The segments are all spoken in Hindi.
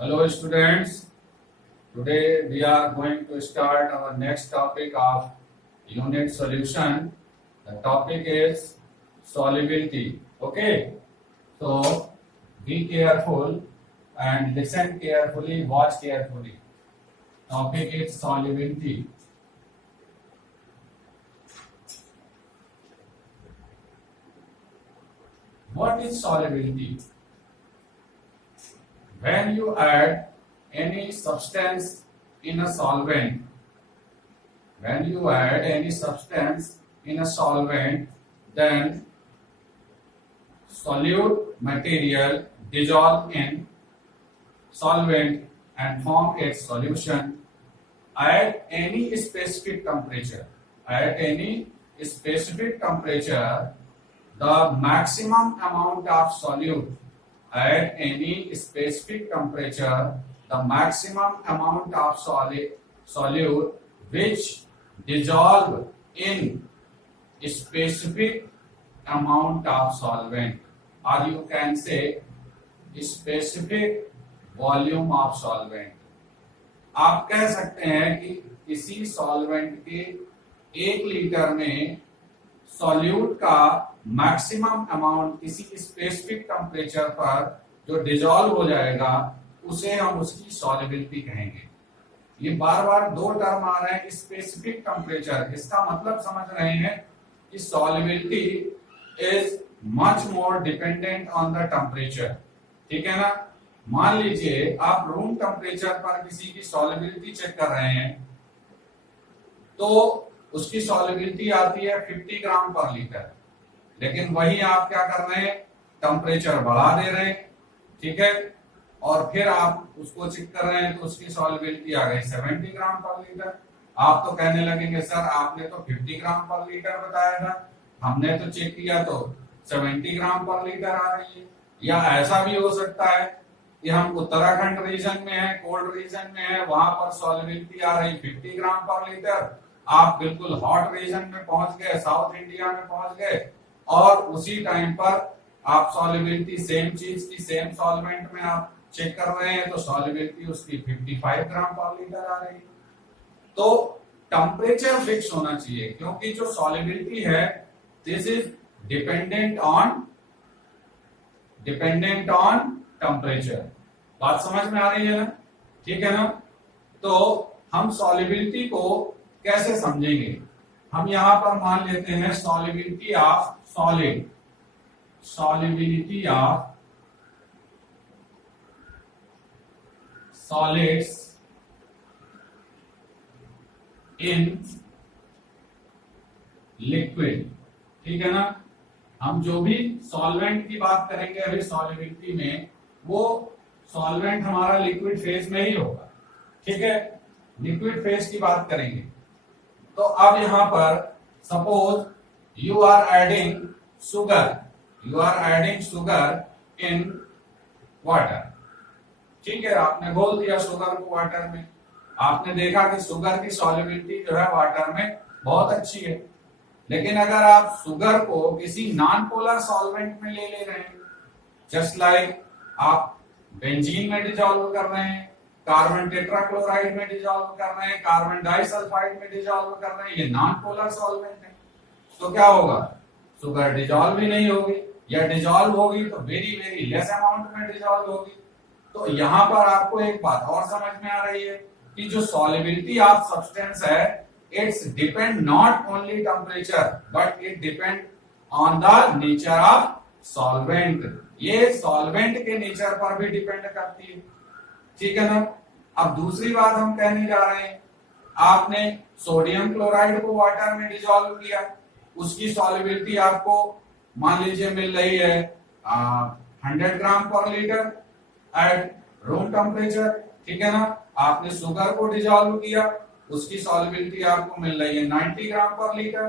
Hello students, today we are going to start our next topic of unit solution. The topic is solubility. Okay, so be careful and listen carefully, watch carefully. Topic is solubility. What is solubility? When you add any substance in a solvent, then solute material dissolve in solvent and form its solution at any specific temperature. The maximum amount of solute at any specific temperature, the maximum amount of solute which dissolve in a specific amount of solvent, or you can say specific volume of solvent. आप कह सकते हैं कि किसी सॉल्वेंट के 1 लीटर में सॉल्यूट का मैक्सिमम अमाउंट किसी स्पेसिफिक टेम्परेचर पर जो डिजॉल्व हो जाएगा उसे हम उसकी सॉल्युबिलिटी कहेंगे। ये बार बार 2 टर्म आ रहे हैं, स्पेसिफिक टेम्परेचर, इसका मतलब समझ रहे हैं कि solubility is much more dependent on the temperature. ठीक है ना। मान लीजिए आप रूम टेम्परेचर पर किसी की सॉल्युबिलिटी चेक कर रहे हैं तो उसकी सॉल्युबिलिटी आती है 50 ग्राम पर लीटर, लेकिन वही आप क्या कर रहे हैं, टेम्परेचर बढ़ा दे रहे हैं। ठीक है, और फिर आप उसको चेक कर रहे हैं तो उसकी सॉल्युबिलिटी आ गई 70 ग्राम पर लीटर। आप तो कहने लगेंगे सर आपने तो 50 ग्राम पर लीटर बताया था, हमने तो चेक किया तो 70 ग्राम पर लीटर आ रही है। या ऐसा भी हो सकता है कि हम उत्तराखंड रीजन में है, कोल्ड रीजन में है, वहां पर सॉल्युबिलिटी आ रही 50 ग्राम पर लीटर, आप बिल्कुल हॉट रीजन में पहुंच गए, साउथ इंडिया में पहुंच गए, और उसी टाइम पर आप सॉल्युबिलिटी सेम चीज की सेम सॉल्वेंट में आप चेक कर रहे हैं तो सॉल्युबिलिटी उसकी 55 ग्राम पर लीटर आ रही है। तो टेम्परेचर फिक्स होना चाहिए, क्योंकि जो सॉल्युबिलिटी है this is dependent on temperature. बात समझ में आ रही है ना। ठीक है ना। तो हम सॉल्युबिलिटी को कैसे समझेंगे, हम यहां पर मान लेते हैं solubility of solid, solubility of solids in liquid. ठीक है ना। हम जो भी सॉल्वेंट की बात करेंगे अभी सॉल्युबिलिटी में, वो सॉल्वेंट हमारा लिक्विड फेज में ही होगा। ठीक है, लिक्विड फेज की बात करेंगे। तो अब यहां पर suppose you are adding sugar in water. ठीक है, आपने घोल दिया शुगर को वाटर में, आपने देखा कि शुगर की सॉल्युबिलिटी जो है वाटर में बहुत अच्छी है। लेकिन अगर आप शुगर को किसी नॉन पोलर सॉल्वेंट में ले रहे हैं, जस्ट लाइक आप बेंजीन में डिसॉल्व कर रहे हैं, कार्बन टेट्राक्लोराइड में डिसॉल्व कर रहे हैं, कार्बन डाइसल्फाइड में डिसॉल्व कर रहे हैं, ये नॉन पोलर सॉल्वेंट है, तो क्या होगा, शुगर डिसॉल्व ही नहीं होगी, या डिसॉल्व होगी तो वेरी वेरी लेस अमाउंट में डिसॉल्व होगी। तो यहां पर आपको एक बात और समझ में आ रही है कि जो सॉल्युबिलिटी ऑफ सब्सटेंस है it's depend not only temperature but it depend on the nature of solvent. ये सॉल्वेंट के नेचर पर भी डिपेंड करती है। ठीक है ना। अब दूसरी बात हम कहने जा रहे हैं, आपने सोडियम क्लोराइड को वाटर में डिसॉल्व किया, उसकी सॉल्युबिलिटी आपको मान लीजिए मिल रही है 100 ग्राम पर लीटर एट रूम टेम्परेचर। ठीक है ना। आपने शुगर को डिसॉल्व किया, उसकी सॉल्युबिलिटी आपको मिल रही है 90 ग्राम पर लीटर।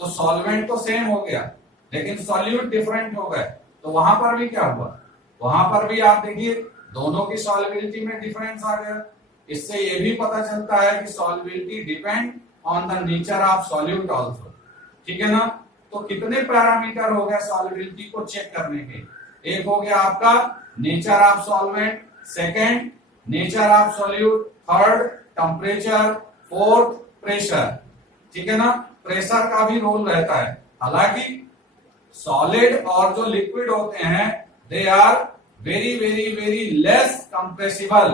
तो सॉल्वेंट तो सेम हो गया लेकिन सॉल्यूट डिफरेंट हो गए, तो वहां पर भी क्या हुआ, वहां पर भी आप देखिए दोनों की सॉल्युबिलिटी में डिफरेंस आ गया। इससे ये भी पता चलता है कि solubility depend on the nature of solute also. ठीक है ना। तो कितने पैरामीटर हो गए सॉल्युबिलिटी को चेक करने के, एक हो गया आपका nature of solvent, second nature of solute, third temperature, fourth pressure. ठीक है ना, प्रेशर का भी रोल रहता है। हालांकि सॉलिड और जो लिक्विड होते हैं they are very very very less compressible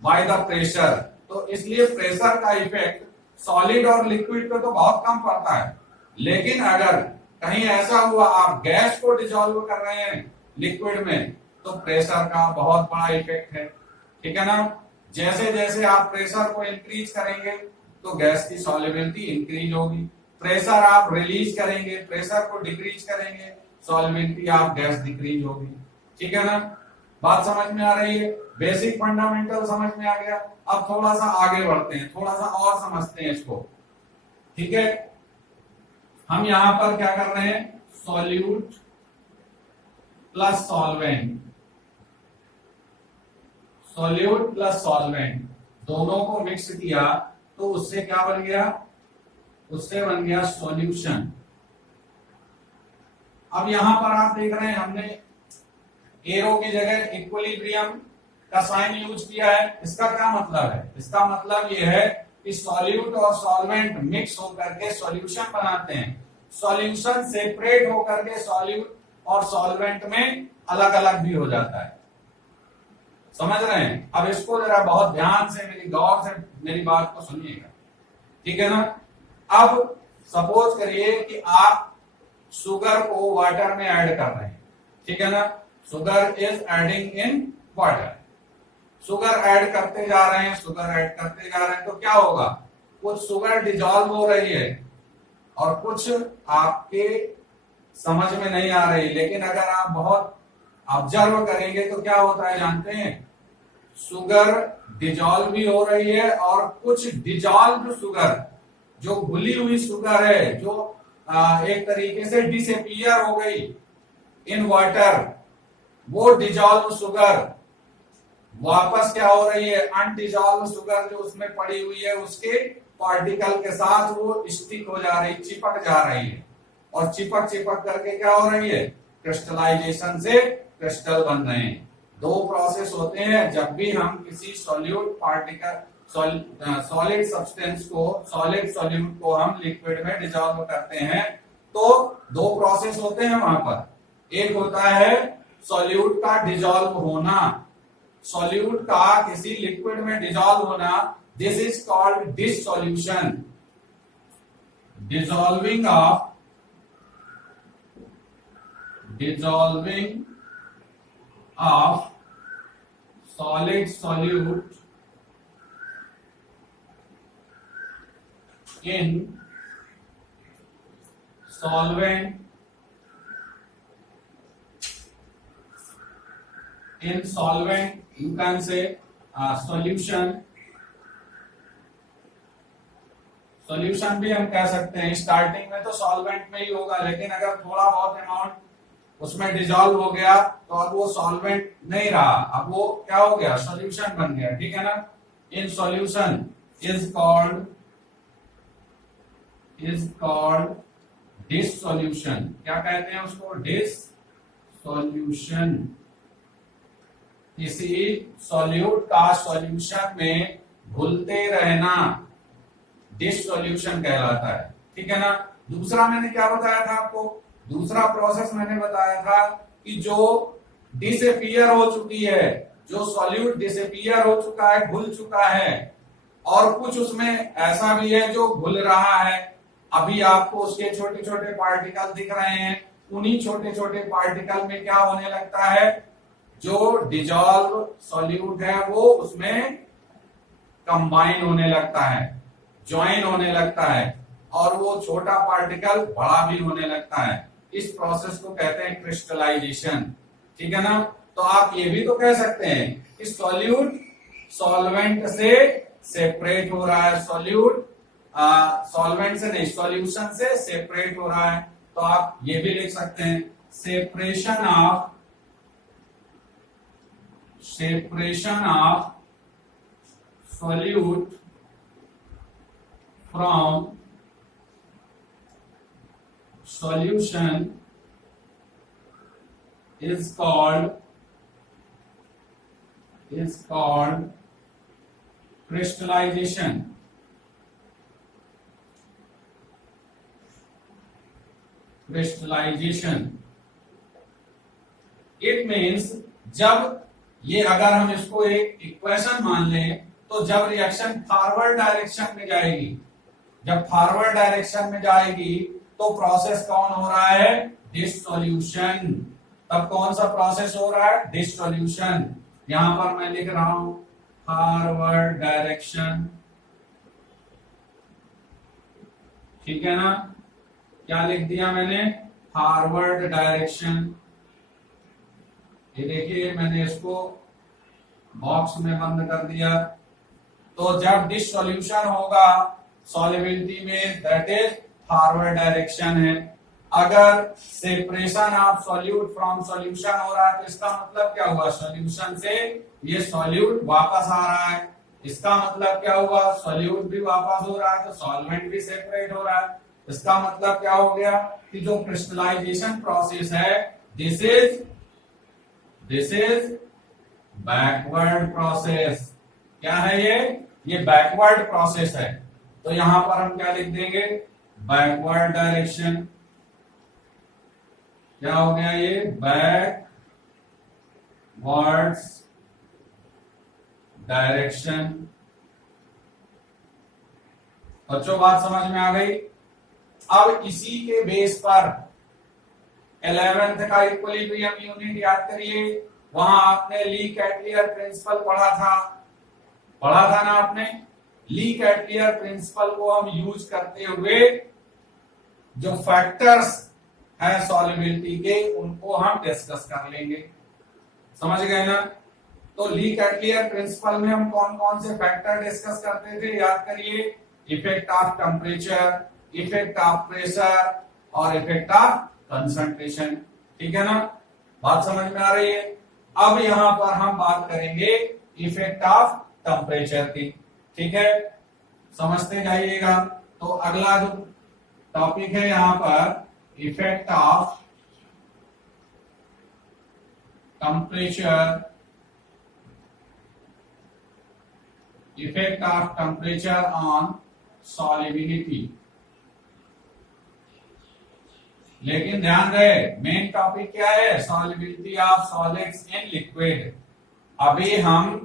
by the pressure, तो इसलिए प्रेशर का इफेक्ट सॉलिड और लिक्विड पे तो बहुत कम पड़ता है। लेकिन अगर कहीं ऐसा हुआ आप गैस को डिसॉल्व कर रहे हैं लिक्विड में, तो प्रेशर का बहुत बड़ा इफेक्ट है। ठीक है ना, जैसे जैसे आप प्रेशर को इंक्रीज करेंगे तो गैस की सॉल्युबिलिटी इंक्रीज होगी, प्रेशर आप रिलीज करेंगे, प्रेशर को डिक्रीज करेंगे, सॉल्युबिलिटी ऑफ गैस डिक्रीज होगी। ठीक है ना, बात समझ में आ रही है? बेसिक फंडामेंटल समझ में आ गया। अब थोड़ा सा आगे बढ़ते हैं, थोड़ा सा और समझते हैं इसको। ठीक है, हम यहां पर क्या कर रहे हैं, solute plus solvent, solute plus solvent दोनों को मिक्स किया तो उससे क्या बन गया, उससे बन गया सॉल्यूशन। अब यहां पर आप देख रहे हैं हमने एरो की जगह इक्विलिब्रियम का साइन यूज किया है। इसका क्या मतलब है, इसका मतलब यह है कि सॉल्यूट और सॉल्वेंट मिक्स होकर के सॉल्यूशन बनाते हैं। सॉल्यूशन सेपरेट होकर के सॉल्यूट और सॉल्वेंट में अलग अलग भी हो जाता है। समझ रहे हैं? अब इसको जरा बहुत ध्यान से मेरी गौर से मेरी बात को सुनिएगा। ठीक है ना, अब सपोज करिए कि आप शुगर को वाटर में ऐड कर रहे हैं। ठीक है ना, sugar is adding in water, sugar add करते जा रहे हैं, शुगर ऐड करते जा रहे हैं, तो क्या होगा, कुछ शुगर डिजॉल्व हो रही है और कुछ आपके समझ में नहीं आ रही। लेकिन अगर आप बहुत ऑब्जर्व करेंगे तो क्या होता है जानते हैं, शुगर डिजॉल्व भी हो रही है और कुछ डिजॉल्व शुगर, जो घुली हुई शुगर है, जो एक तरीके से डिसअपीयर हो गई इन वाटर, वो डिजॉल्व शुगर वापस क्या हो रही है, अनडिजॉल्व शुगर जो उसमें पड़ी हुई है उसके पार्टिकल के साथ वो स्टिक हो जा रही, चिपक जा रही है, और चिपक चिपक करके क्या हो रही है, क्रिस्टलाइजेशन से क्रिस्टल बन रहे हैं। दो प्रोसेस होते हैं जब भी हम किसी सॉल्यूट पार्टिकल सॉलिड सब्सटेंस को, सॉलिड सॉल्यूट को हम लिक्विड में डिसॉल्व करते हैं, तो दो प्रोसेस होते हैं वहां पर। एक होता है सॉल्यूट का डिसॉल्व होना, सॉल्यूट का किसी लिक्विड में डिसॉल्व होना, this is called dissolution, dissolving of solid solute in solvent, you can say solution भी हम कह सकते हैं। स्टार्टिंग में तो सॉल्वेंट में ही होगा, लेकिन अगर थोड़ा बहुत अमाउंट उसमें डिजॉल्व हो गया तो अब वो सॉल्वेंट नहीं रहा, अब वो क्या हो गया, सॉल्यूशन बन गया। ठीक है ना, इन सॉल्यूशन इज कॉल्ड डिसॉल्यूशन। क्या कहते हैं उसको, डिसॉल्यूशन। किसी सॉल्यूट का सॉल्यूशन में घुलते रहना डिसॉल्यूशन कहलाता है। ठीक है ना, दूसरा मैंने क्या बताया था आपको, दूसरा प्रोसेस मैंने बताया था कि जो डिसअपीयर हो चुकी है, जो सॉल्यूट डिसअपीयर हो चुका है, घुल चुका है, और कुछ उसमें ऐसा भी है जो घुल रहा है, अभी आपको उसके छोटे छोटे पार्टिकल दिख रहे हैं। उन्हीं छोटे छोटे पार्टिकल में क्या होने लगता है, जो डिजॉल्व सॉल्यूट है वो उसमें कंबाइन होने लगता है, ज्वाइन होने लगता है, और वो छोटा पार्टिकल बड़ा भी होने लगता है। इस प्रोसेस को कहते हैं क्रिस्टलाइजेशन। ठीक है ना, तो आप ये भी तो कह सकते हैं कि सॉल्यूट सॉल्वेंट से सेपरेट हो रहा है, सॉल्यूट सॉल्वेंट से नहीं, सॉल्यूशन से सेपरेट हो रहा है। तो आप ये भी लिख सकते हैं separation of solute from solution is called is called crystallization. Crystallization. It means जब ये अगर हम इसको एक इक्वेशन मान लें तो जब रिएक्शन फॉरवर्ड डायरेक्शन में जाएगी, जब फॉरवर्ड डायरेक्शन में जाएगी तो प्रोसेस कौन हो रहा है? डिसोल्यूशन। तब कौन सा प्रोसेस हो रहा है? डिसोल्यूशन। यहां पर मैं लिख रहा हूं फॉरवर्ड डायरेक्शन, ठीक है ना? क्या लिख दिया मैंने? Forward direction. ये देखिए मैंने इसको बॉक्स में बंद कर दिया। तो जब डिसोल्यूशन होगा सॉल्युबिलिटी में, दैट इज फॉरवर्ड डायरेक्शन है। अगर separation of solute from solution हो रहा है तो इसका मतलब क्या हुआ? सॉल्यूशन से ये सॉल्यूट वापस आ रहा है। इसका मतलब क्या हुआ? सॉल्यूट भी वापस हो रहा है तो सॉल्वेंट भी सेपरेट हो रहा है। इसका मतलब क्या हो गया कि जो क्रिस्टलाइजेशन प्रोसेस है दिस इज बैकवर्ड प्रोसेस। क्या है ये? ये बैकवर्ड प्रोसेस है। तो यहां पर हम क्या लिख देंगे? Backward direction. क्या हो गया ये? Backwards direction. बच्चों बात समझ में आ गई? अब इसी के बेस पर 11th का इक्विलिब्रियम यूनिट याद करिए। वहां आपने ली कैटलियर प्रिंसिपल पढ़ा था ना आपने? ली कैटलियर प्रिंसिपल को हम यूज करते हुए जो फैक्टर्स है सॉल्युबिलिटी के उनको हम डिस्कस कर लेंगे। समझ गए ना? तो ली कैटलियर प्रिंसिपल में हम कौन कौन से फैक्टर डिस्कस करते थे याद करिए? Effect of temperature, effect of pressure और इफेक्ट ऑफ कंसंट्रेशन। ठीक है ना? बात समझ में आ रही है? अब यहां पर हम बात करेंगे इफेक्ट ऑफ टेम्परेचर की। ठीक है, समझते जाइएगा। तो अगला जो टॉपिक है यहां पर effect of temperature, effect of temperature on solubility. लेकिन ध्यान रहे मेन टॉपिक क्या है? Solubility of solids in liquid. अभी हम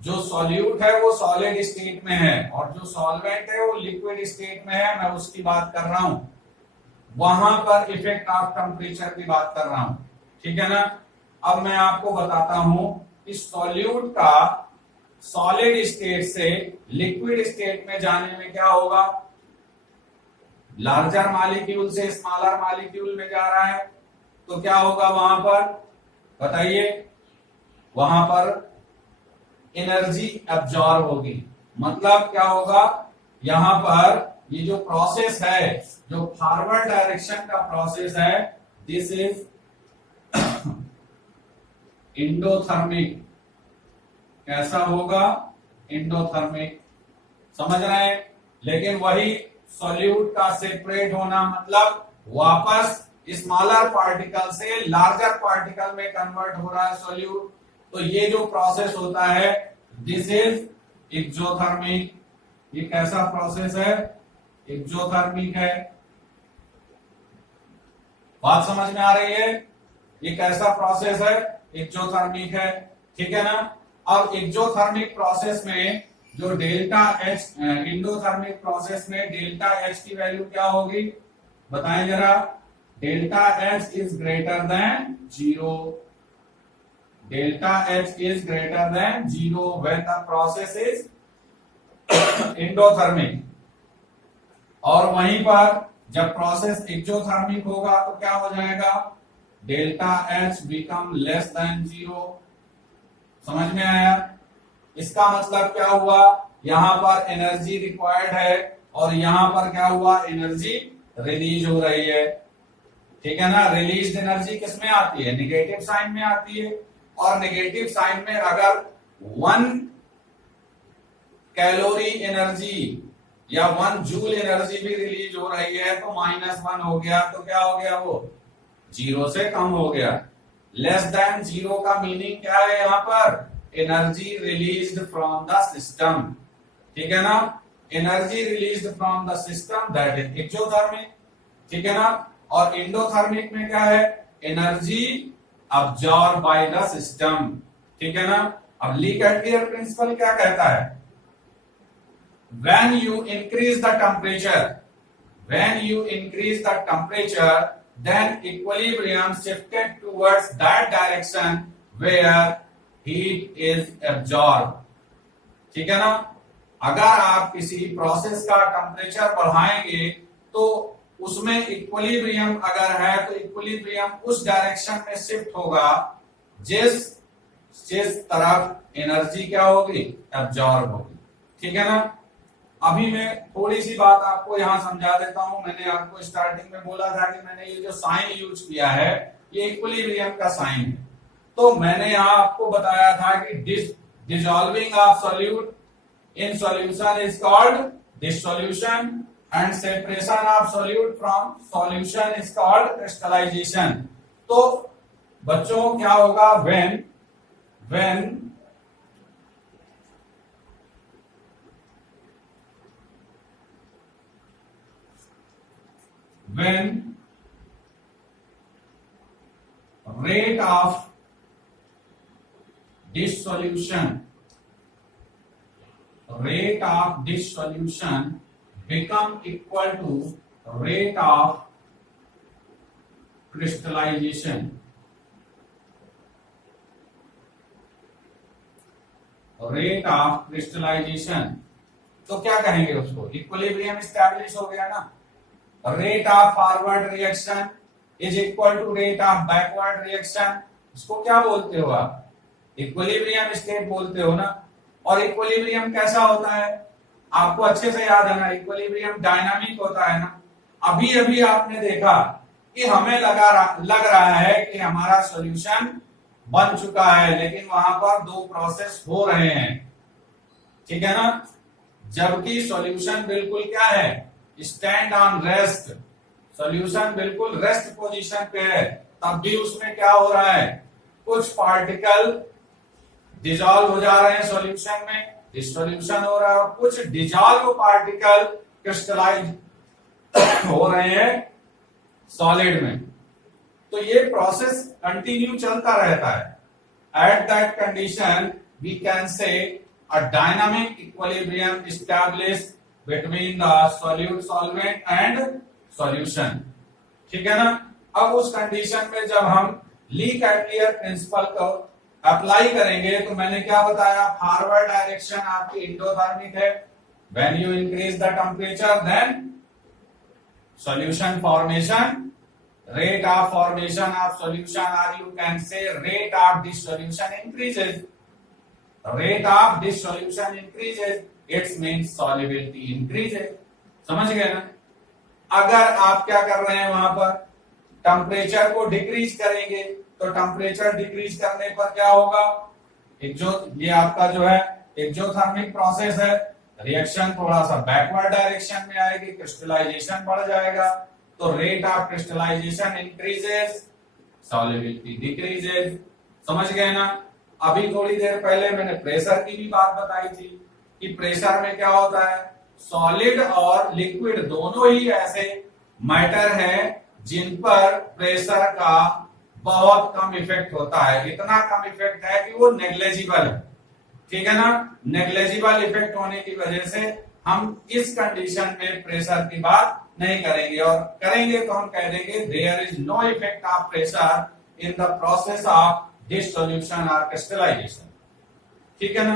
जो सॉल्यूट है वो सॉलिड स्टेट में है और जो सॉल्वेंट है वो लिक्विड स्टेट में है, मैं उसकी बात कर रहा हूं। वहां पर इफेक्ट ऑफ टेम्परेचर की बात कर रहा हूं। ठीक है ना? अब मैं आपको बताता हूं कि सॉल्यूट का सॉलिड स्टेट से लिक्विड स्टेट में जाने में क्या होगा। लार्जर मॉलिक्यूल से स्मॉलर मॉलिक्यूल में जा रहा है तो क्या होगा वहां पर? बताइए। वहां पर एनर्जी एब्जॉर्ब होगी। मतलब क्या होगा? यहां पर ये जो प्रोसेस है, जो फॉरवर्ड डायरेक्शन का प्रोसेस है, दिस इज एंडोथर्मिक। कैसा होगा? एंडोथर्मिक। समझ रहे हैं? लेकिन वही सॉल्यूट का सेपरेट होना मतलब वापस स्मॉलर पार्टिकल से लार्जर पार्टिकल में कन्वर्ट हो रहा है सॉल्यूट। तो ये जो प्रोसेस होता है दिस इज एक्सोथर्मिक। ये कैसा प्रोसेस है? एक्सोथर्मिक है। बात समझ में आ रही है? ये कैसा प्रोसेस है? एक्सोथर्मिक है। ठीक है ना? अब एक्सोथर्मिक प्रोसेस में जो डेल्टा एच, एंडोथर्मिक प्रोसेस में डेल्टा एच की वैल्यू क्या होगी? बताएं जरा। Delta H is greater than 0। Delta H is greater than 0 when the process is endothermic. और वहीं पर जब प्रोसेस एक्सोथर्मिक होगा तो क्या हो जाएगा? Delta H become less than 0। समझ में आया? इसका मतलब क्या हुआ? यहां पर एनर्जी रिक्वायर्ड है और यहां पर क्या हुआ? एनर्जी रिलीज हो रही है। ठीक है ना? रिलीज एनर्जी किस में आती है? नेगेटिव साइन में आती है। और नेगेटिव साइन में अगर 1 कैलोरी एनर्जी या 1 जूल एनर्जी भी रिलीज हो रही है तो -1 हो गया। तो क्या हो गया? वो 0 से कम हो गया। लेस देन 0 का मीनिंग क्या है? यहां पर energy released from the system, ठीक है ना, energy released from the system that is exothermic, ठीक है ना। और एंडोथर्मिक में क्या है, energy absorb by the system, ठीक है ना। अब ली कैटलियर प्रिंसिपल क्या कहता है, when you increase the temperature then equilibrium shifted towards that direction where heat is absorbed, ठीक है ना। अगर आप किसी प्रोसेस का टेम्परेचर बढ़ाएंगे तो उसमें इक्विलिब्रियम अगर है तो इक्विलिब्रियम उस डायरेक्शन में शिफ्ट होगा जिस तरफ एनर्जी क्या होगी, एब्जॉर्ब होगी, ठीक है ना। अभी मैं थोड़ी सी बात आपको यहां समझा देता हूं। मैंने आपको स्टार्टिंग में बोला था कि मैंने ये जो साइन यूज किया है ये इक्विलिब्रियम का साइन है। तो मैंने यहां आपको बताया था कि dissolving of solute in solution is called dissolution and separation of solute from solution is called crystallisation. तो बच्चों क्या होगा, when rate of dissolution become equal to rate of crystallization, तो क्या कहेंगे उसको, इक्विलिब्रियम स्टैब्लिश हो गया ना। Rate of forward reaction is equal to rate of backward reaction, इसको क्या बोलते हो आप, इक्विलिब्रियम स्टेट बोलते हो ना। और इक्विलिब्रियम कैसा होता है, आपको अच्छे से याद है ना, इक्विलिब्रियम डायनामिक होता है ना। अभी अभी आपने देखा कि हमें लग रहा है कि हमारा सॉल्यूशन बन चुका है, लेकिन वहां पर दो प्रोसेस हो रहे हैं, ठीक है ना। जबकि सॉल्यूशन बिल्कुल क्या है, स्टैंड ऑन रेस्ट, सॉल्यूशन बिल्कुल रेस्ट पोजीशन पे है, तब भी उसमें क्या हो रहा है, कुछ पार्टिकल डिजॉल्व हो जा रहे हैं सॉल्यूशन में, डिसॉल्यूशन हो रहा है, कुछ डिजॉल्व पार्टिकल क्रिस्टलाइज हो रहे हैं सॉलिड में। तो ये प्रोसेस कंटिन्यू चलता रहता है। At that condition we can say a dynamic equilibrium established between the solute solvent and solution, ठीक है ना। अब उस कंडीशन में जब हम ली कैटलियर प्रिंसिपल को अप्लाई करेंगे तो मैंने क्या बताया, फॉरवर्ड डायरेक्शन आपकी एंडोथर्मिक है, when you increase the temperature then solution formation, rate of formation of solution or you can say rate of dissolution increases, rate of dissolution increases, it means solubility increases, समझ गए ना। अगर आप क्या कर रहे हैं, वहां पर टेम्परेचर को डिक्रीज करेंगे तो टेम्परेचर डिक्रीज करने पर क्या होगा, ये आपका जो है एक्सोथर्मिक प्रोसेस है, रिएक्शन थोड़ा सा बैकवर्ड डायरेक्शन में आएगी, क्रिस्टलाइजेशन बढ़ जाएगा, तो rate of crystallisation increases, solubility decreases, समझ गए ना। अभी थोड़ी देर पहले मैंने प्रेशर की भी बात बताई थी कि प्रेशर में क्या होता है, सॉलिड और लिक्विड दोनों ही ऐसे मैटर है जिन पर प्रेशर का बहुत कम इफेक्ट होता है, इतना कम इफेक्ट है कि वो नेग्लेजिबल है, ठीक है ना। नेग्लेजिबल इफेक्ट होने की वजह से हम इस कंडीशन में प्रेशर की बात नहीं करेंगे, और करेंगे तो हम कह देंगे there is no effect of pressure in the process of dissolution और क्रिस्टलाइजेशन, ठीक है ना।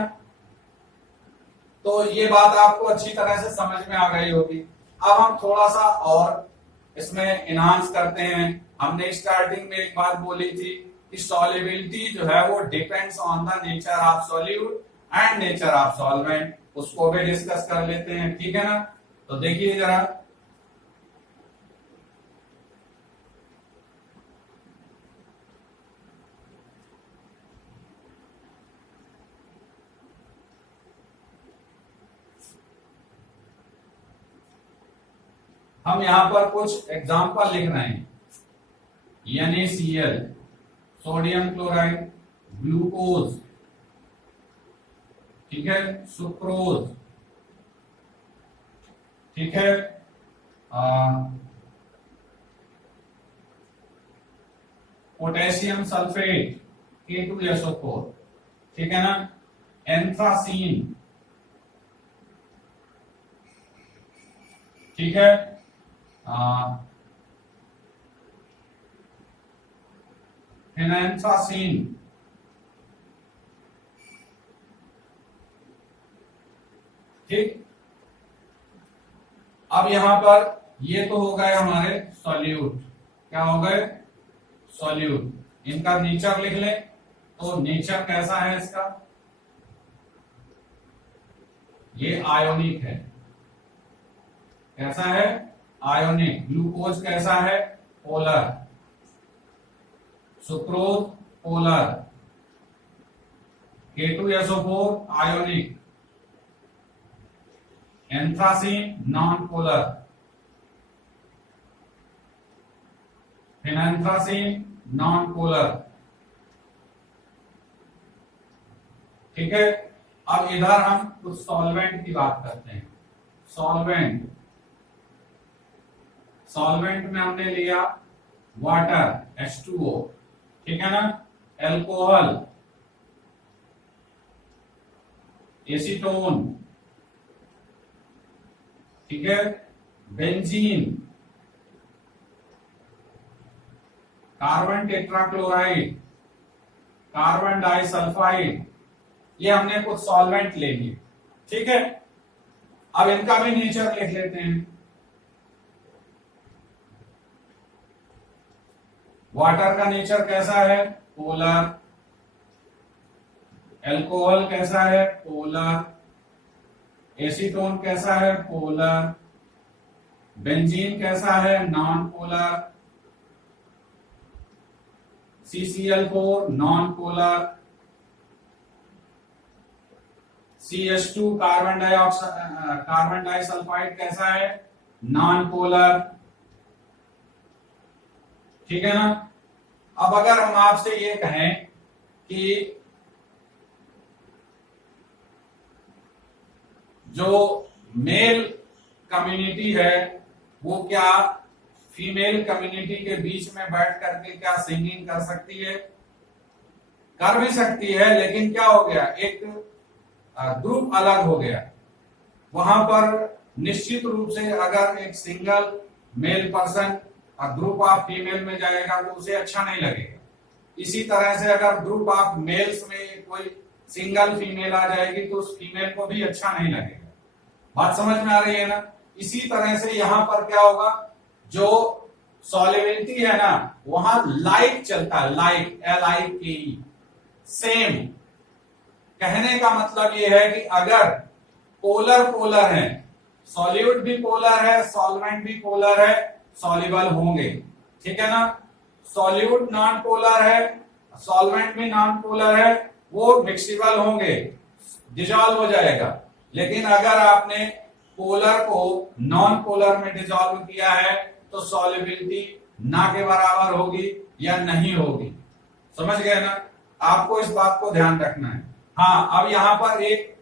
तो ये बात आपको अच्छी तरह से समझ में आ गई होगी। अब हम थोड़ा सा और इसमें एनहांस करते हैं। हमने स्टार्टिंग में एक बात बोली थी कि सॉल्युबिलिटी जो है वो depends on the nature of solute and nature of solvent, उसको भी डिस्कस कर लेते हैं, ठीक है ना। तो देखिए जरा, हम यहां पर कुछ एग्जांपल लिख रहे हैं। NaCl, सोडियम क्लोराइड, ग्लूकोज, ठीक है, सुक्रोज, ठीक है, पोटेशियम सल्फेट K2SO4, ठीक है ना, एंथ्रासीन, ठीक है, फिनाइल्फ्रासीन, ठीक। अब यहां पर ये तो हो गए हमारे सॉल्यूट, क्या हो गए, सॉल्यूट। इनका नेचर लिख ले, तो नेचर कैसा है इसका, ये आयोनिक है, कैसा है, आयोनिक। ग्लूकोज कैसा है, polar, sucrose polar, K2SO4 ionic, anthracene non polar, फिनाइल्फ्रासीन नॉन पोलर, ठीक है। अब इधर हम कुछ सॉल्वेंट की बात करते हैं। सॉल्वेंट, सॉल्वेंट में हमने लिया वाटर H2O, ठीक है ना, एल्कोहल, एसीटोन, ठीक है, benzene, carbon tetrachloride, carbon disulphide, ये हमने कुछ सॉल्वेंट ले लिए, ठीक है। अब इनका भी नेचर लिख लेते हैं। वाटर का नेचर कैसा है, पोलर, एल्कोहल कैसा है, पोलर, एसीटोन कैसा है, पोलर, बेंजीन कैसा है, non polar, CCl4 non polar, CH2 carbon disulphide कैसा है, नॉन पोलर, ठीक है ना। अब अगर हम आपसे ये कहें कि जो मेल कम्युनिटी है वो क्या फीमेल कम्युनिटी के बीच में बैठ करके क्या सिंगिंग कर सकती है, कर भी सकती है, लेकिन क्या हो गया, एक ग्रुप अलग हो गया। वहां पर निश्चित रूप से अगर एक single male person group of female में जाएगा तो उसे अच्छा नहीं लगेगा। इसी तरह से अगर ग्रुप ऑफ मेल्स में कोई सिंगल फीमेल आ जाएगी तो उस फीमेल को भी अच्छा नहीं लगेगा। बात समझ में आ रही है ना। इसी तरह से यहां पर क्या होगा, जो सॉल्युबिलिटी है ना वहां लाइक चलता है, लाइक LIKE, सेम। कहने का मतलब ये है कि अगर पोलर पोलर है, सॉल्यूट भी पोलर है, सॉल्वेंट भी पोलर है, सॉल्युबल होंगे, ठीक है ना। सॉल्यूट नॉन पोलर है, सॉल्वेंट भी नॉन पोलर है, वो मिक्सिबल होंगे, डिजॉल्व हो जाएगा। लेकिन अगर आपने पोलर को नॉन पोलर में डिजॉल्व किया है तो सॉल्युबिलिटी ना के बराबर होगी या नहीं होगी। समझ गए ना, आपको इस बात को ध्यान रखना है। हाँ, अब यहां पर एक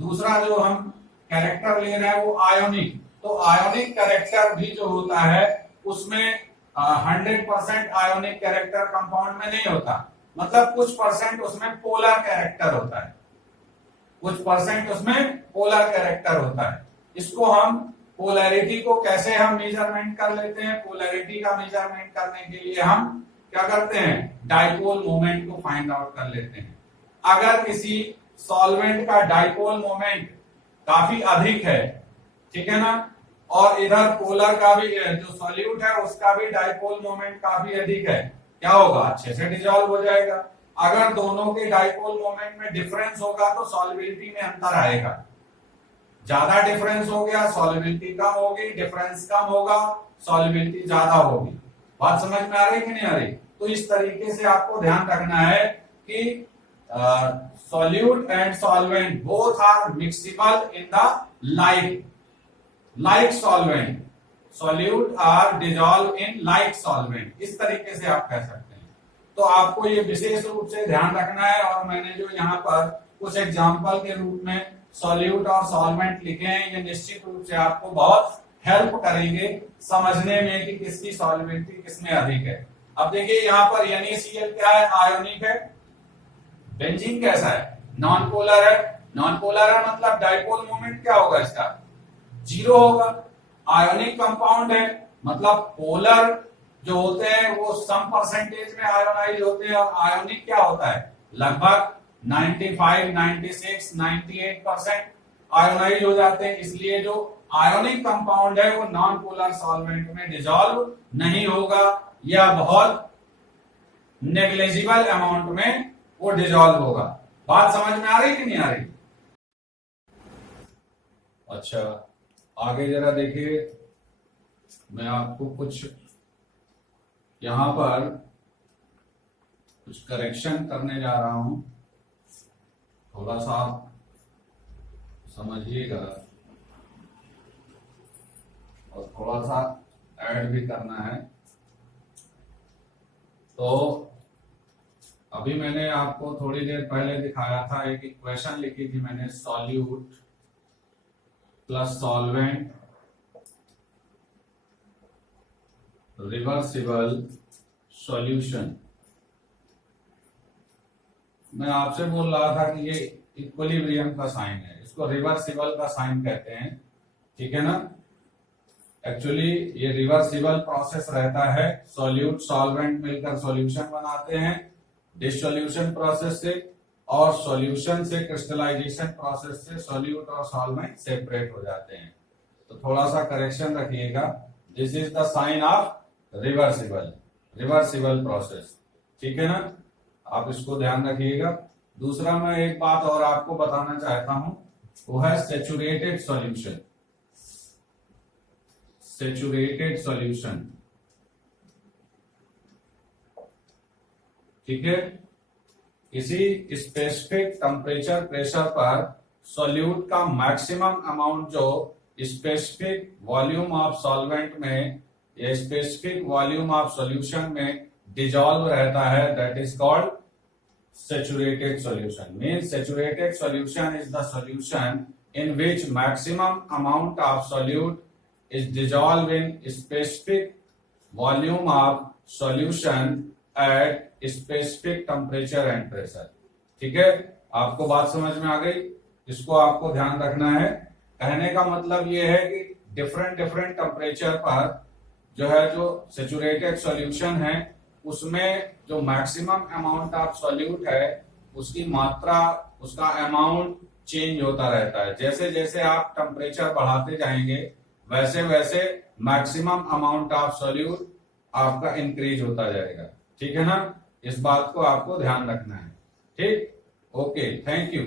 दूसरा जो हम कैरेक्टर ले रहे हैं वो आयोनिक। तो आयोनिक कैरेक्टर भी जो होता है उसमें 100% आयोनिक कैरेक्टर कंपाउंड में नहीं होता, मतलब कुछ परसेंट उसमें पोलर कैरेक्टर होता है, कुछ परसेंट उसमें पोलर कैरेक्टर होता है। इसको हम पोलैरिटी को कैसे हम मेजरमेंट कर लेते हैं, पोलैरिटी का मेजरमेंट करने के लिए हम क्या करते हैं, डाइपोल मोमेंट को फाइंड आउट कर लेते हैं। अगर किसी सॉल्वेंट का डाइपोल मोमेंट काफी अधिक है, ठीक है ना, और इधर पोलर का भी जो सॉल्यूट है उसका भी डाइपोल मोमेंट काफी अधिक है, क्या होगा, अच्छे से डिसॉल्व हो जाएगा। अगर दोनों के डाइपोल मोमेंट में डिफरेंस होगा तो सॉल्युबिलिटी में अंतर आएगा। ज्यादा डिफरेंस हो गया सॉल्युबिलिटी कम होगी, डिफरेंस कम होगा सॉल्युबिलिटी ज्यादा होगी। बात समझ में आ रही कि नहीं आ रही। तो इस तरीके से आपको ध्यान रखना है कि solute and solvent both are mixable in the like solvent, solute are dissolved in like solvent, इस तरीके से आप कह सकते हैं। तो आपको ये विशेष रूप से ध्यान रखना है। और मैंने जो यहाँ पर कुछ एग्जाम्पल के रूप में सॉल्यूट और सॉल्वेंट लिखे हैं, ये निश्चित रूप से आपको बहुत हेल्प करेंगे समझने में कि किसकी सॉल्वेंटी किसमें अधिक है। अब देखिए यहाँ पर NaCl क्या है, आयोनिक है। बेंजीन कैसा है, नॉन पोलर है। नॉन पोलर है मतलब डाइपोल मोमेंट क्या होगा इसका, 0 होगा। आयोनिक कंपाउंड है मतलब पोलर जो होते हैं वो सम परसेंटेज में आयोनाइज होते हैं, और आयोनिक क्या होता है, लगभग 95, 96, 98% आयोनाइज हो जाते हैं। इसलिए जो आयोनिक कंपाउंड है वो नॉन पोलर सॉल्वेंट में डिसॉल्व नहीं होगा, या बहुत नेग्लिजिबल अमाउंट में वो डिसॉल्व होगा। बात समझ में आ रही कि नहीं आ रही? अच्छा, आगे जरा देखिए, मैं आपको कुछ यहां पर कुछ करेक्शन करने जा रहा हूं, थोड़ा सा आप समझिएगा और थोड़ा सा ऐड भी करना है। तो अभी मैंने आपको थोड़ी देर पहले दिखाया था, एक इक्वेशन लिखी थी मैंने, solute plus solvent reversible solution. मैं आपसे बोल रहा था कि ये इक्विलिब्रियम का साइन है, इसको रिवर्सिबल का साइन कहते हैं, ठीक है ना। एक्चुअली ये रिवर्सिबल प्रोसेस रहता है, सॉल्यूट सॉल्वेंट मिलकर सॉल्यूशन बनाते हैं डिसोल्यूशन प्रोसेस से, और सॉल्यूशन से क्रिस्टलाइजेशन प्रोसेस से सॉल्यूट और सॉल्वेंट सेपरेट हो जाते हैं। तो थोड़ा सा करेक्शन रखिएगा, this is the sign of reversible process, ठीक है ना, आप इसको ध्यान रखिएगा। दूसरा मैं एक बात और आपको बताना चाहता हूं, वो है सैचुरेटेड सॉल्यूशन। सैचुरेटेड सॉल्यूशन, ठीक है, किसी स्पेसिफिक टेम्परेचर प्रेशर पर सॉल्यूट का मैक्सिमम अमाउंट जो स्पेसिफिक वॉल्यूम ऑफ सॉल्वेंट में या स्पेसिफिक वॉल्यूम ऑफ सॉल्यूशन में डिसॉल्व रहता है, that is called saturated solution. Means saturated solution is the solution in which maximum amount of solute is dissolved in specific volume of solution at specific temperature and pressure। ठीक है, आपको बात समझ में आ गई, इसको आपको ध्यान रखना है। कहने का मतलब ये है कि डिफरेंट टेम्परेचर पर जो है, जो सैचुरेटेड सॉल्यूशन है उसमें जो मैक्सिमम अमाउंट ऑफ सॉल्यूट है उसकी मात्रा, उसका अमाउंट चेंज होता रहता है। जैसे जैसे आप टेम्परेचर बढ़ाते जाएंगे वैसे वैसे मैक्सिमम अमाउंट ऑफ सॉल्यूट आपका इंक्रीज होता जाएगा, ठीक है ना। इस बात को आपको ध्यान रखना है, ठीक। Okay, thank you.